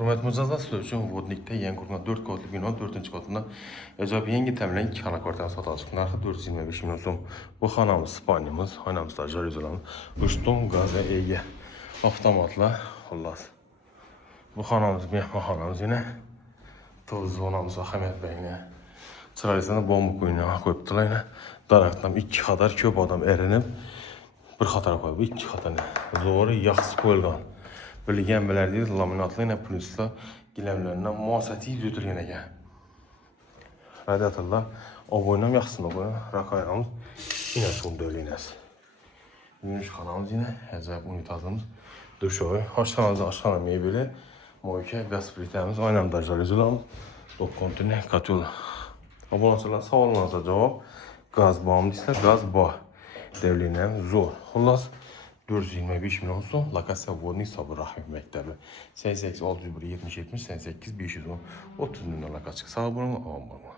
Hürmet mücazası üçün Vodnik'te yeni kurulan 4 kodlu bina 4. katında əcəb yeni təmilən 2 xana kvartası satılacaq. Narxı 425 milyon som. Bu xanamız, spanyamız, xanamızda jaluzalarımız, üstün qaz və eyyə avtomatla xullas. Bu xanamız, mehmanxanamız yine toz zonamız var, Xəmət bəyinə. Çırayızdan bomba qoyubdular yine. Daraqdan 2 xatar köp adam ərinib bir xatara qoyub, 2 xatar nə? Zoru yaxşı qoyulğan. Böyle yenbeler değil, laminatlı yine plusla giləmlərindən müasəti götürgənəgə. Radiatorlar o boyunam yaxsın o boyunam. Rakayamız yine son döylüyünəz. Gümüş xanamız yine əcəb unitazımız. Duşoy. Aşağıda aşağıda meyveli. Moike qaz plitəmiz. Aynı anda jaluzalarımız. Top konteyner katyola. Abonatçılar sağolunuzda cavab. Qaz bağımlı ise qaz bağ. Devliyinəm zor. Xullas 425 milyon son. Lakasya Vodnik Sabır Rahim Mektebi. 88 601 70 70 88 510 30 milyon lakaçık. Sağ olun. Aman.